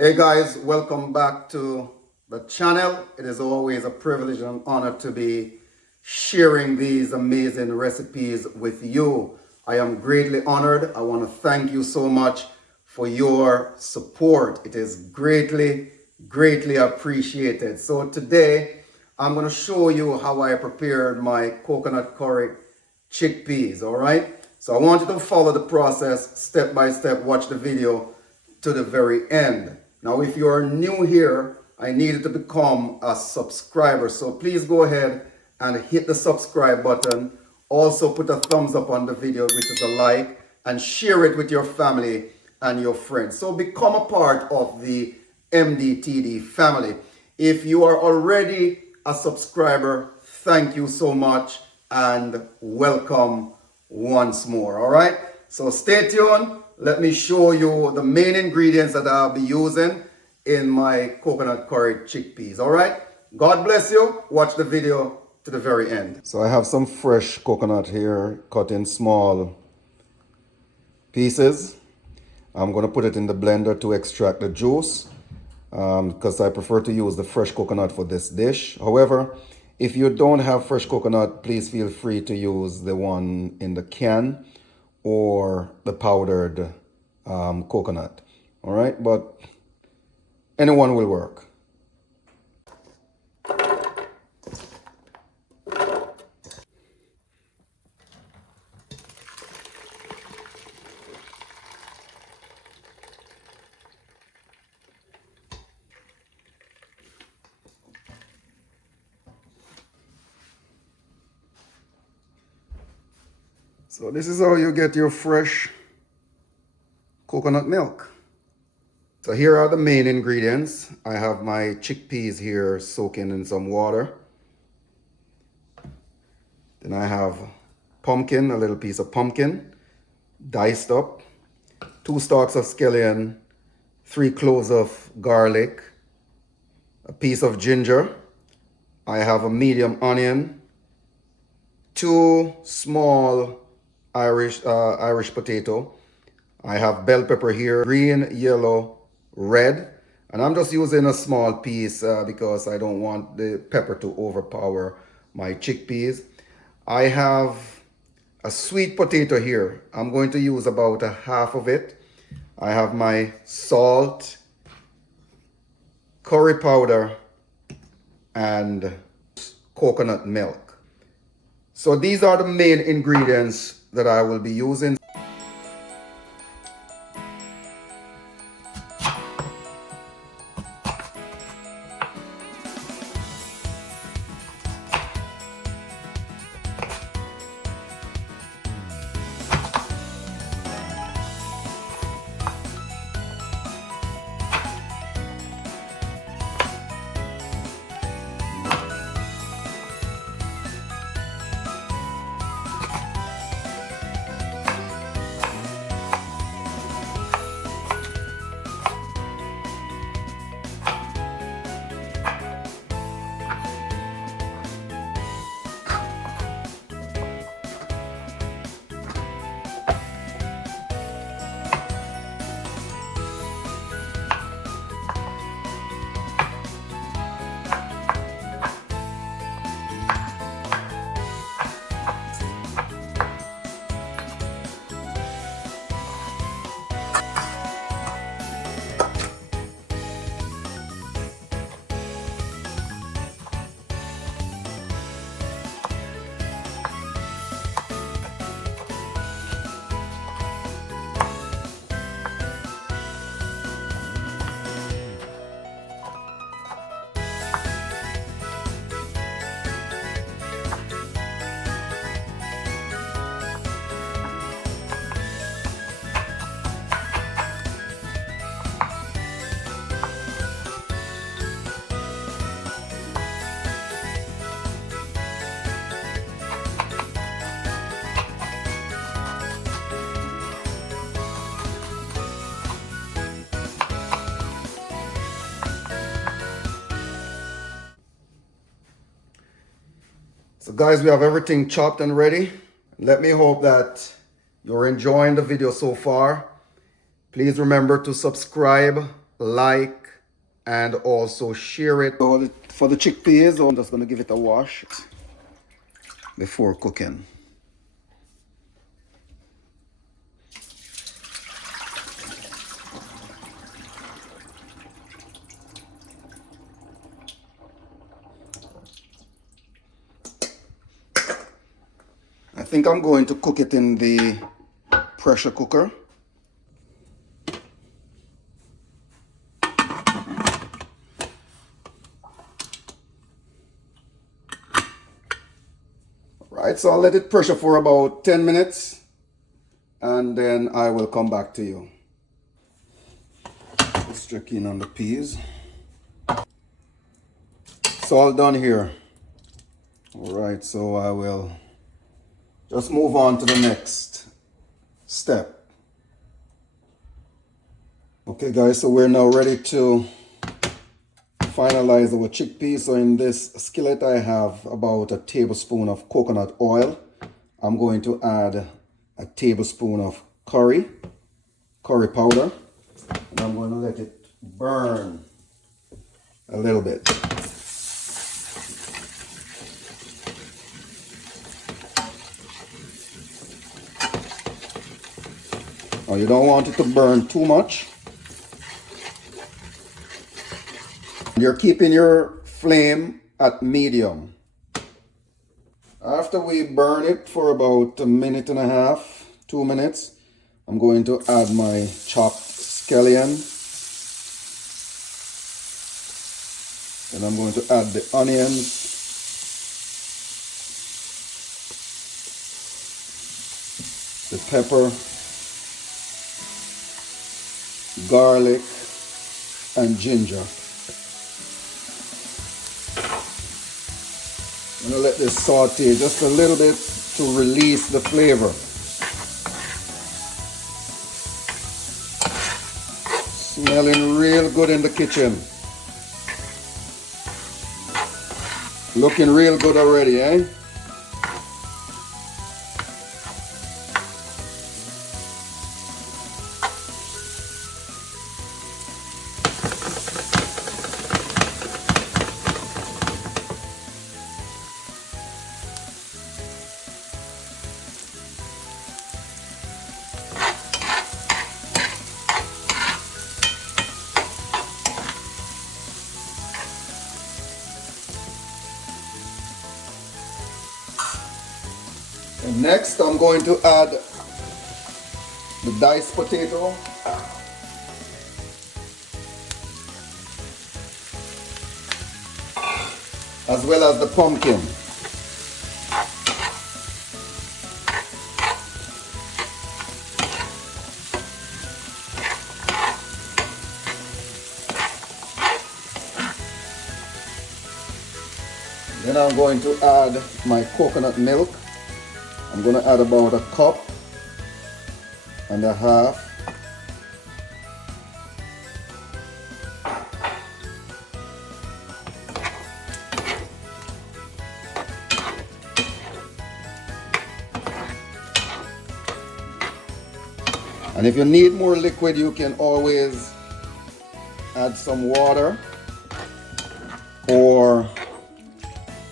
Hey guys, welcome back to the channel. It is always a privilege and honor to be sharing these amazing recipes with you. I am greatly honored. I want to thank you so much for your support. It is greatly appreciated. So today I'm going to show you how I prepared my coconut curry chickpeas, all right? So I want you to follow the process step by step. Watch the video to the very end. Now, if you are new here, I need you to become a subscriber. So please go ahead and hit the subscribe button. Also put a thumbs up on the video, which is a like, and share it with your family and your friends. So become a part of the MDTD family. If you are already a subscriber, thank you so much and welcome once more. All right, so stay tuned. Let me show you the main ingredients that I'll be using in my coconut curry chickpeas. All right, God bless you. Watch the video to the very end. So I have some fresh coconut here cut in small pieces. I'm going to put it in the blender to extract the juice because I prefer to use the fresh coconut for this dish. However, if you don't have fresh coconut, please feel free to use the one in the can or the powdered coconut. All right, but anyone will work. So this is how you get your fresh coconut milk. So here are the main ingredients. I have my chickpeas here soaking in some water. Then I have pumpkin, a little piece of pumpkin, diced up, 2 stalks of scallion, 3 cloves of garlic, a piece of ginger. I have a medium onion, 2 small Irish potato. I have bell pepper here, green, yellow, red. And I'm just using a small piece because I don't want the pepper to overpower my chickpeas. I have a sweet potato here. I'm going to use about a half of it. I have my salt, curry powder, and coconut milk. So these are the main ingredients that I will be using. So guys, we have everything chopped and ready. Let me hope that you're enjoying the video so far. Please remember to subscribe, like, and also share it. So for the chickpeas, I'm just going to give it a wash before cooking. I think I'm going to cook it in the pressure cooker. Right, so I'll let it pressure for about 10 minutes and then I will come back to you. Let's check in on the peas. It's all done here. All right, so I will just move on to the next step. Okay guys, so we're now ready to finalize our chickpeas. So in this skillet I have about a tablespoon of coconut oil. I'm going to add a tablespoon of curry powder, and I'm going to let it burn a little bit. Now you don't want it to burn too much. You're keeping your flame at medium. After we burn it for about a minute and a half, 2 minutes, I'm going to add my chopped scallion. And I'm going to add the onions. The pepper, garlic, and ginger. I'm going to let this saute just a little bit to release the flavor. Smelling real good in the kitchen. Looking real good already, eh? And next I'm going to add the diced potato, as well as the pumpkin. Then I'm going to add my coconut milk. I'm going to add about a cup and a half. And if you need more liquid, you can always add some water or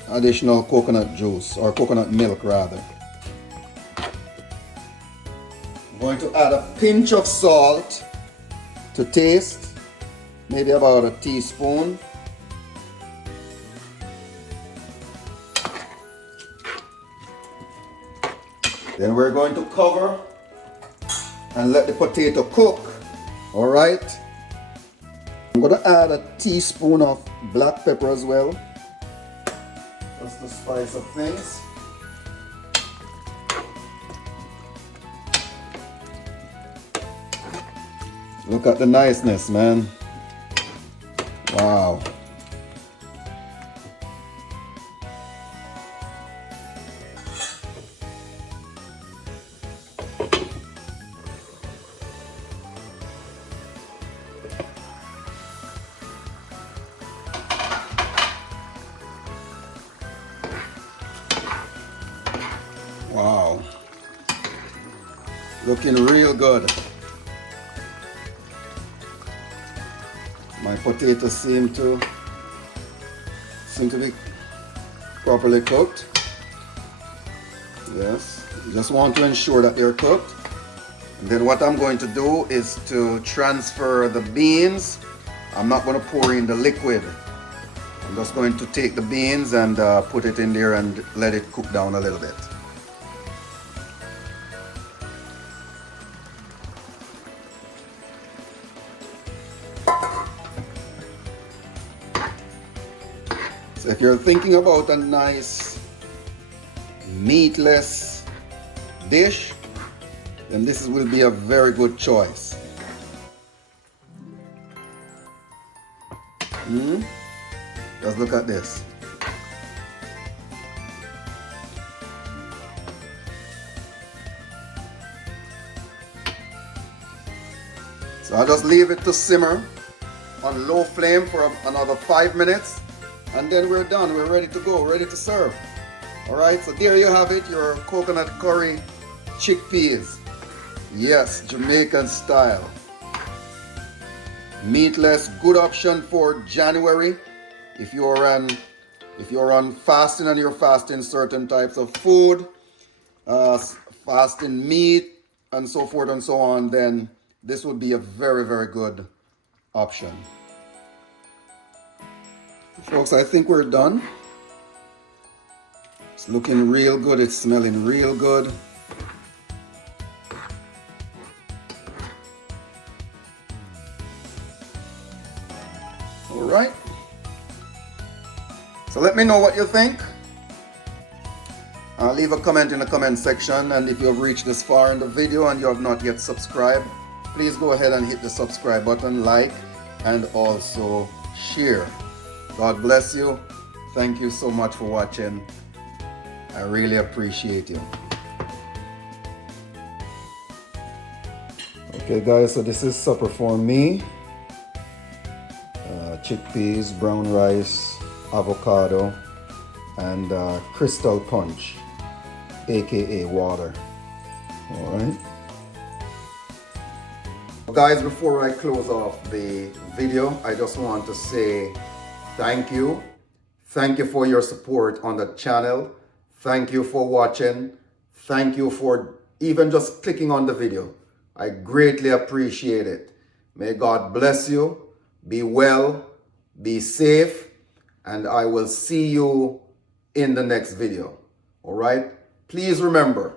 additional coconut juice, or coconut milk rather. I'm going to add a pinch of salt to taste, maybe about a teaspoon. Then we're going to cover and let the potato cook. All right. I'm going to add a teaspoon of black pepper as well. Just to spice up things. Look at the niceness, man. Wow. Wow. Looking real good. My potatoes seem to be properly cooked. Yes, just want to ensure that they're cooked. And then what I'm going to do is to transfer the beans. I'm not going to pour in the liquid. I'm just going to take the beans and put it in there and let it cook down a little bit. So if you're thinking about a nice meatless dish, then this will be a very good choice. Just look at this. So I'll just leave it to simmer on low flame for another 5 minutes, and then we're done. We're ready to go, ready to serve. All right, so there you have it, your coconut curry chickpeas. Yes, Jamaican style. Meatless, good option for January. If you're on fasting and you're fasting certain types of food, fasting meat and so forth and so on, then this would be a very, very good option. Folks, I think we're done. It's looking real good. It's smelling real good. All right. So let me know what you think. Leave a comment in the comment section, and if you have reached this far in the video and you have not yet subscribed, please go ahead and hit the subscribe button, like, and also share. God bless you. Thank you so much for watching. I really appreciate you. Okay guys, so this is supper for me. Chickpeas, brown rice, avocado, and crystal punch, aka water. All right. Guys, before I close off the video, I just want to say thank you. Thank you for your support on the channel. Thank you for watching. Thank you for even just clicking on the video. I greatly appreciate it. May God bless you. Be well, be safe, and I will see you in the next video. All right? Please remember,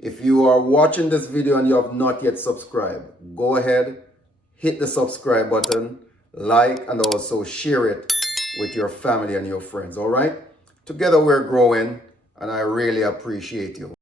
if you are watching this video and you have not yet subscribed, go ahead, hit the subscribe button, like, and also share it with your family and your friends. All right? Together we're growing, and I really appreciate you.